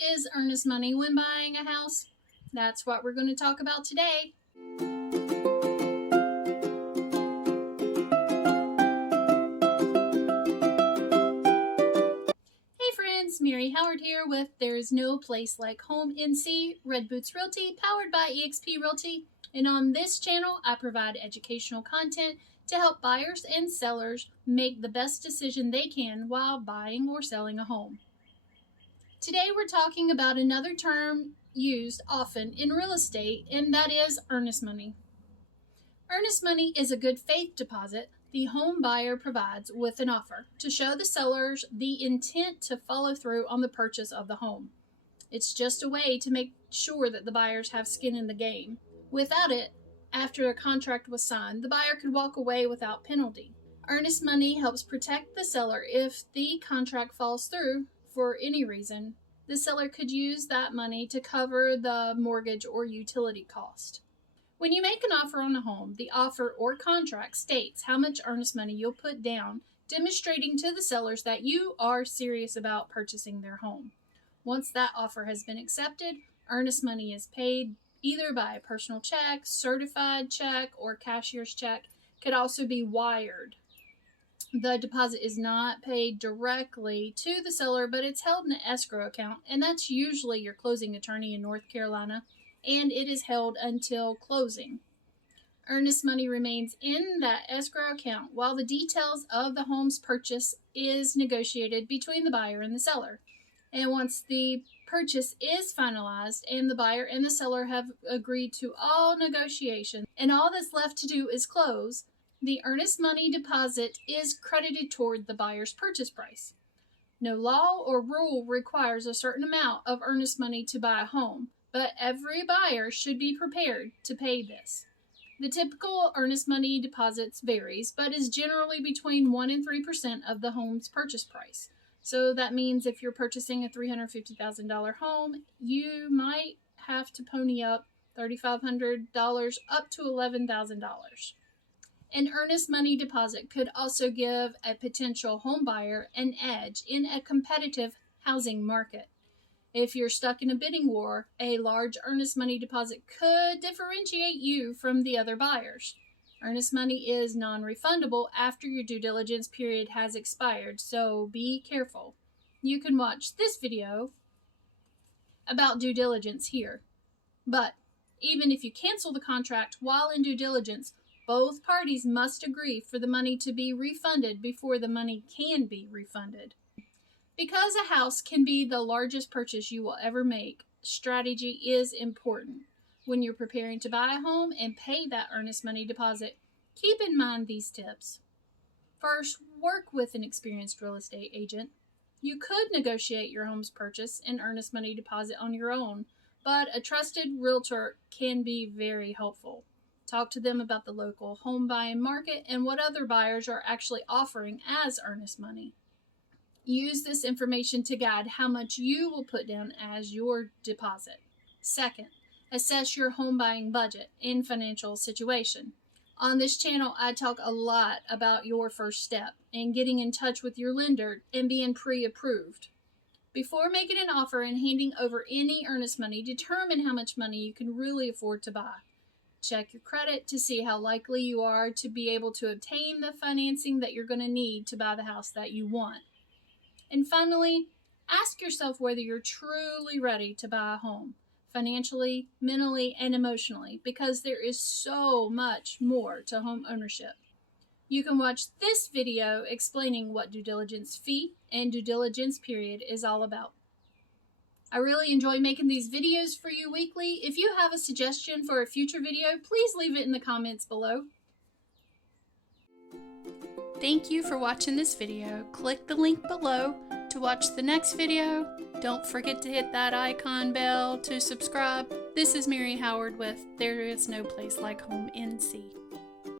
What is earnest money when buying a house? That's what we're going to talk about today. Hey friends, Mary Howard here with There Is No Place Like Home NC, Red Boots Realty, powered by eXp Realty. And on this channel, I provide educational content to help buyers and sellers make the best decision they can while buying or selling a home. Today we're talking about another term used often in real estate, and that is earnest money. Earnest money is a good faith deposit the home buyer provides with an offer to show the sellers the intent to follow through on the purchase of the home. It's just a way to make sure that the buyers have skin in the game. Without it, after a contract was signed, the buyer could walk away without penalty. Earnest money helps protect the seller if the contract falls through for any reason. The seller could use that money to cover the mortgage or utility cost. When you make an offer on a home, the offer or contract states how much earnest money you'll put down, demonstrating to the sellers that you are serious about purchasing their home. Once that offer has been accepted, earnest money is paid either by a personal check, certified check, or cashier's check. It could also be wired. The deposit is not paid directly to the seller, but it's held in an escrow account, and that's usually your closing attorney in North Carolina, and it is held until closing. Earnest money remains in that escrow account while the details of the home's purchase is negotiated between the buyer and the seller. And once the purchase is finalized and the buyer and the seller have agreed to all negotiations and all that's left to do is close, the earnest money deposit is credited toward the buyer's purchase price. No law or rule requires a certain amount of earnest money to buy a home, but every buyer should be prepared to pay this. The typical earnest money deposits varies, but is generally between 1% and 3% of the home's purchase price. So that means if you're purchasing a $350,000 home, you might have to pony up $3,500 up to $11,000. An earnest money deposit could also give a potential home buyer an edge in a competitive housing market. If you're stuck in a bidding war, a large earnest money deposit could differentiate you from the other buyers. Earnest money is non-refundable after your due diligence period has expired, so be careful. You can watch this video about due diligence here. But even if you cancel the contract while in due diligence, both parties must agree for the money to be refunded before the money can be refunded. Because a house can be the largest purchase you will ever make, strategy is important. When you're preparing to buy a home and pay that earnest money deposit, keep in mind these tips. First, work with an experienced real estate agent. You could negotiate your home's purchase and earnest money deposit on your own, but a trusted realtor can be very helpful. Talk to them about the local home buying market and what other buyers are actually offering as earnest money. Use this information to guide how much you will put down as your deposit. Second, assess your home buying budget and financial situation. On this channel, I talk a lot about your first step and getting in touch with your lender and being pre-approved. Before making an offer and handing over any earnest money, determine how much money you can really afford to buy. Check your credit to see how likely you are to be able to obtain the financing that you're going to need to buy the house that you want. And finally, ask yourself whether you're truly ready to buy a home, financially, mentally, and emotionally, because there is so much more to home ownership. You can watch this video explaining what due diligence fee and due diligence period is all about. I really enjoy making these videos for you weekly. If you have a suggestion for a future video, please leave it in the comments below. Thank you for watching this video. Click the link below to watch the next video. Don't forget to hit that icon bell to subscribe. This is Mary Howard with There Is No Place Like Home NC.